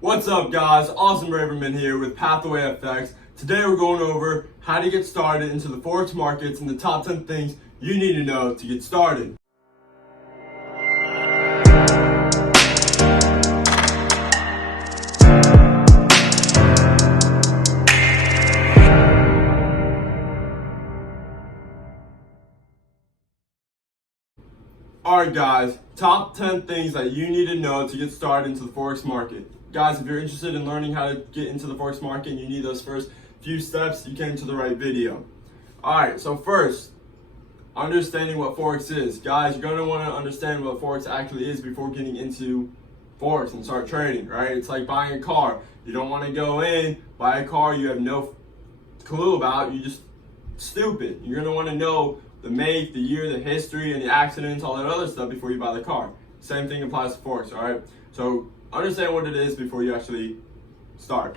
What's up guys, Awesome Braverman here with Pathway FX. Today we're going over how to get started into the forex markets and the top 10 things you need to know to get started. Alright guys, top 10 things that you need to know to get started into the forex market. Guys, if you're interested in learning how to get into the forex market and you need those first few steps, you came to the right video. Alright, so first, understanding what forex is. Guys, you're going to want to understand what forex actually is before getting into forex and start trading, right? It's like buying a car. You don't want to go in, buy a car you have no clue about, you're just stupid. You're going to want to know the make, the year, the history, and the accidents, all that other stuff before you buy the car. Same thing applies to forex, all right? So understand what it is before you actually start.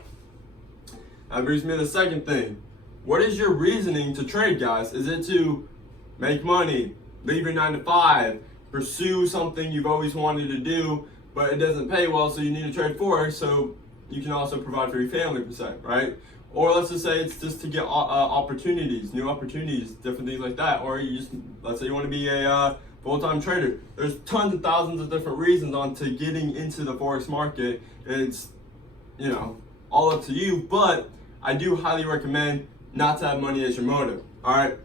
That brings me to the second thing. What is your reasoning to trade, guys? Is it to make money, leave your 9 to 5, pursue something you've always wanted to do, but it doesn't pay well, so you need to trade forex so you can also provide for your family, per se, right? Or let's just say it's just to get opportunities, new opportunities, different things like that. Or you just, let's say you want to be a full-time trader. There's tons of thousands of different reasons on to getting into the forex market. It's, all up to you, but I do highly recommend not to have money as your motive, all right?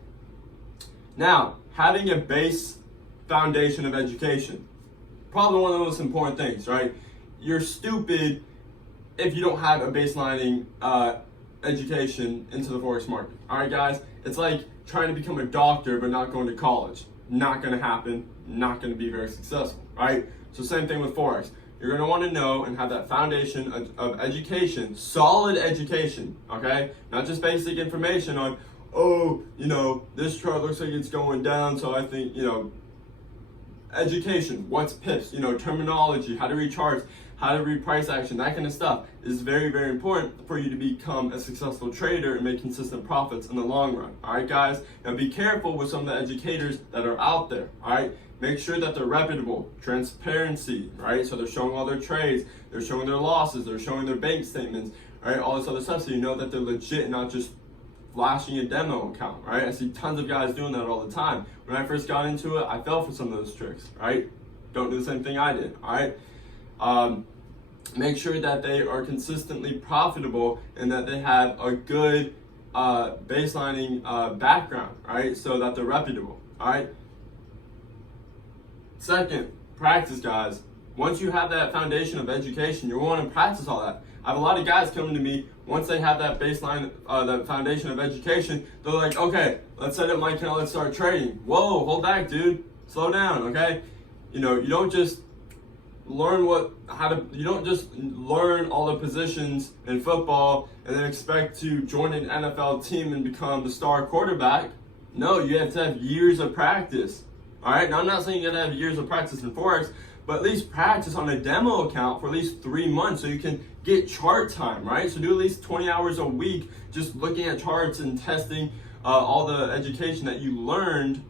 Now, having a base foundation of education, probably one of the most important things, right? You're stupid if you don't have a baselining education into the forex market. All right, guys, it's like trying to become a doctor but not going to college. Not going to happen. Not going to be very successful, right? So same thing with forex. You're going to want to know and have that foundation of education, solid education, okay? Not just basic information on, this chart looks like it's going down, so I think, education, what's pips, terminology, how to read charts, how to read price action, that kind of stuff is very, very important for you to become a successful trader and make consistent profits in the long run. All right, guys? Now be careful with some of the educators that are out there, all right? Make sure that they're reputable, transparency, right? So they're showing all their trades, they're showing their losses, they're showing their bank statements, all right? All this other stuff, so you know that they're legit and not just flashing a demo account, right? I see tons of guys doing that all the time. When I first got into it, I fell for some of those tricks, right? Don't do the same thing I did, all right? Make sure that they are consistently profitable and that they have a good baselining background, right? So that they're reputable, all right? Second, practice, guys. Once you have that foundation of education, you want to practice all that. I have a lot of guys coming to me, once they have that baseline, that foundation of education, they're like, okay, let's set up my account, let's start trading. Whoa, hold back, dude. Slow down, okay? You don't just learn you don't just learn all the positions in football and then expect to join an NFL team and become the star quarterback. No, you have to have years of practice. All right, now I'm not saying you gotta have years of practice in forex, but at least practice on a demo account for at least 3 months so you can get chart time, right? So do at least 20 hours a week just looking at charts and testing all the education that you learned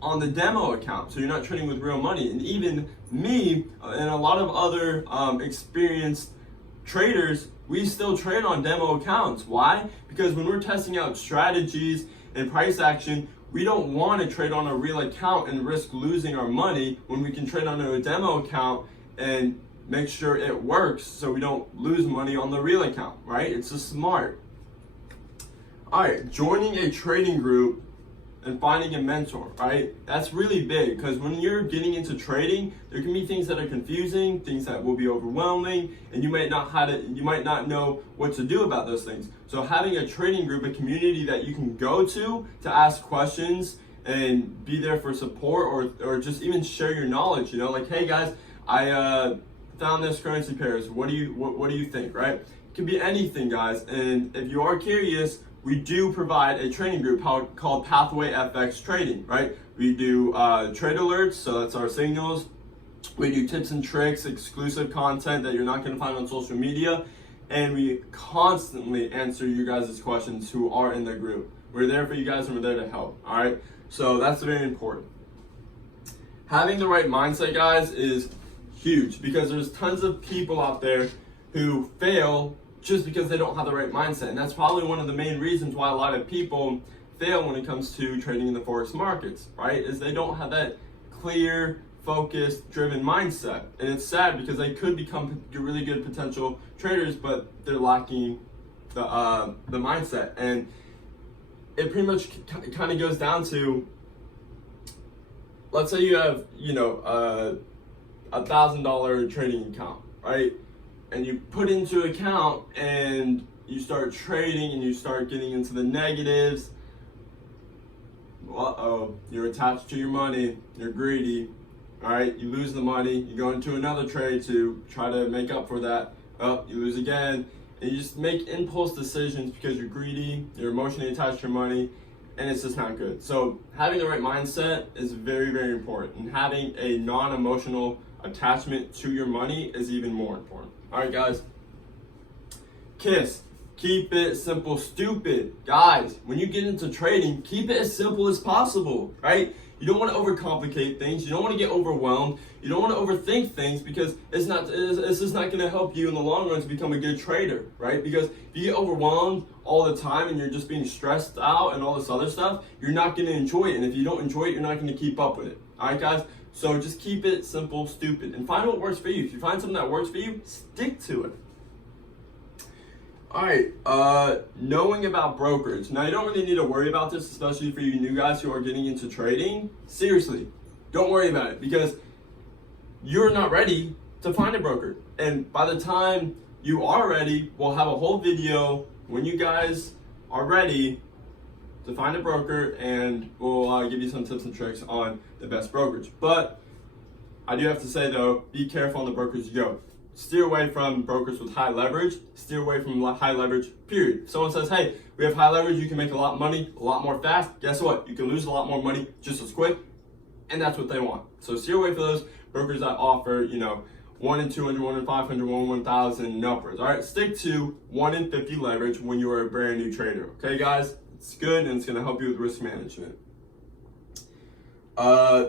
on the demo account, so you're not trading with real money. And even me and a lot of other experienced traders, we still trade on demo accounts. Why? Because when we're testing out strategies and price action, we don't want to trade on a real account and risk losing our money when we can trade on a demo account and make sure it works so we don't lose money on the real account, right? It's just smart. All right, joining a trading group and finding a mentor, right? That's really big, because when you're getting into trading, there can be things that are confusing, things that will be overwhelming, and you might not know what to do about those things. So having a trading group, a community that you can go to ask questions and be there for support, or just even share your knowledge, like, hey guys, I found this currency pairs. What do you think, right? It can be anything, guys. And if you are curious, we do provide a training group called Pathway FX Trading, right? We do trade alerts, so that's our signals. We do tips and tricks, exclusive content that you're not going to find on social media. And we constantly answer you guys' questions who are in the group. We're there for you guys and we're there to help, all right? So that's very important. Having the right mindset, guys, is huge, because there's tons of people out there who fail just because they don't have the right mindset. And that's probably one of the main reasons why a lot of people fail when it comes to trading in the forex markets, right? Is they don't have that clear, focused, driven mindset. And it's sad because they could become really good potential traders, but they're lacking the mindset. And it pretty much kind of goes down to, let's say you have, $1,000 trading account, right? And you put into account and you start trading and you start getting into the negatives. Uh-oh, you're attached to your money, you're greedy, all right? You lose the money, you go into another trade to try to make up for that. Oh, you lose again. And you just make impulse decisions because you're greedy, you're emotionally attached to your money, and it's just not good. So having the right mindset is very, very important. And having a non-emotional attachment to your money is even more important. All right, guys. KISS. Keep it simple, stupid. Guys, when you get into trading, keep it as simple as possible, right? You don't want to overcomplicate things. You don't want to get overwhelmed. You don't want to overthink things because it's just not going to help you in the long run to become a good trader, right? Because if you get overwhelmed all the time and you're just being stressed out and all this other stuff, you're not going to enjoy it. And if you don't enjoy it, you're not going to keep up with it. All right, guys? So just keep it simple, stupid, and find what works for you. If you find something that works for you, stick to it. All right, knowing about brokerage. Now, you don't really need to worry about this, especially for you new guys who are getting into trading. Seriously, don't worry about it because you're not ready to find a broker. And by the time you are ready, we'll have a whole video when you guys are ready to find a broker, and we'll give you some tips and tricks on the best brokerage. But I do have to say, though, be careful on the brokers you go. Steer away from brokers with high leverage. Steer away from high leverage, period. If someone says, hey, we have high leverage, you can make a lot of money, a lot more fast. Guess what? You can lose a lot more money just as quick, and that's what they want. So steer away from those brokers that offer, 1 in 200, 1 in 500, 1 in 1,000 and upwards. All right, stick to 1 in 50 leverage when you are a brand new trader. Okay, guys? It's good, and it's going to help you with risk management.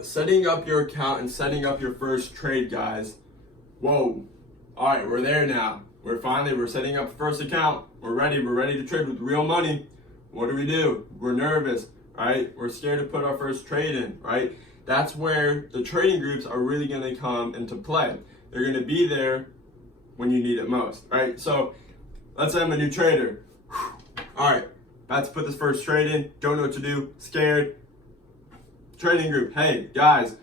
Setting up your account and setting up your first trade, guys. Whoa. All right, we're there now. We're setting up a first account. We're ready to trade with real money. What do? We're nervous, right? We're scared to put our first trade in, right? That's where the trading groups are really going to come into play. They're going to be there when you need it most, right? So let's say I'm a new trader. All right, about to put this first trade in. Don't know what to do. Scared. Trading group. Hey, guys,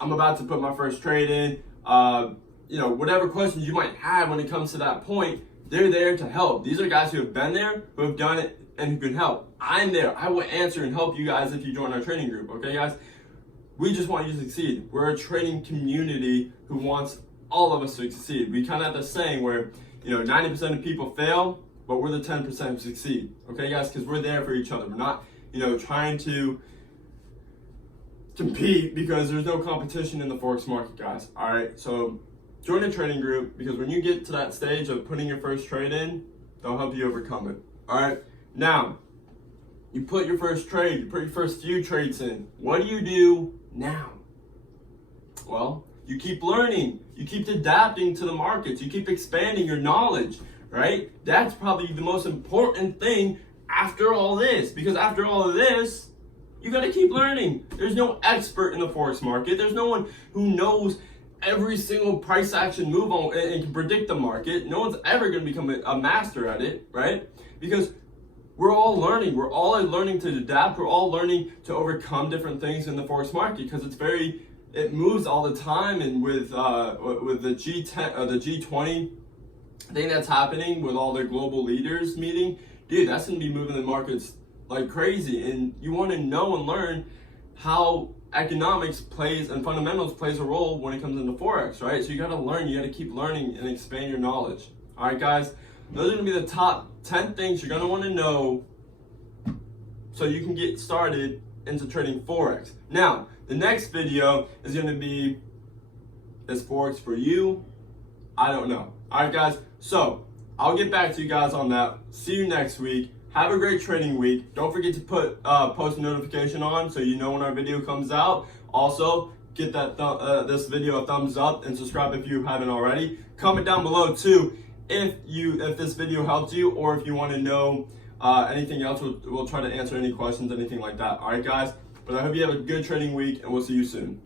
I'm about to put my first trade in. Whatever questions you might have when it comes to that point, they're there to help. These are guys who have been there, who have done it, and who can help. I'm there. I will answer and help you guys if you join our trading group. Okay, guys? We just want you to succeed. We're a trading community who wants all of us to succeed. We kind of have this saying where, 90% of people fail, but we're the 10% who succeed. Okay, guys? Because we're there for each other. We're not, trying to compete because there's no competition in the forex market, guys. All right? So join a trading group because when you get to that stage of putting your first trade in, they'll help you overcome it. All right? Now, you put your first trade, you put your first few trades in. What do you do now? Well, you keep learning. You keep adapting to the markets. You keep expanding your knowledge, right? That's probably the most important thing after all this, because after all of this, you got to keep learning. There's no expert in the forex market. There's no one who knows every single price action move on and can predict the market. No one's ever going to become a master at it, right? Because we're all learning. We're all learning to adapt. We're all learning to overcome different things in the forex market because it moves all the time. And with the G10 or the G20 thing that's happening with all the global leaders meeting, dude, that's going to be moving the markets like crazy. And you want to know and learn how economics plays and fundamentals plays a role when it comes into forex, right? So you got to learn. You got to keep learning and expand your knowledge. All right, guys. Those are going to be the top 10 things you're going to want to know so you can get started into trading forex. Now, the next video is going to be, is forex for you? I don't know. All right, guys. So I'll get back to you guys on that. See you next week. Have a great trading week. Don't forget to put post notification on so you know when our video comes out. Also, get that this video a thumbs up and subscribe if you haven't already. Comment down below too if this video helped you, or if you want to know anything else, we'll try to answer any questions, anything like that. All right, guys. But I hope you have a good trading week, and we'll see you soon.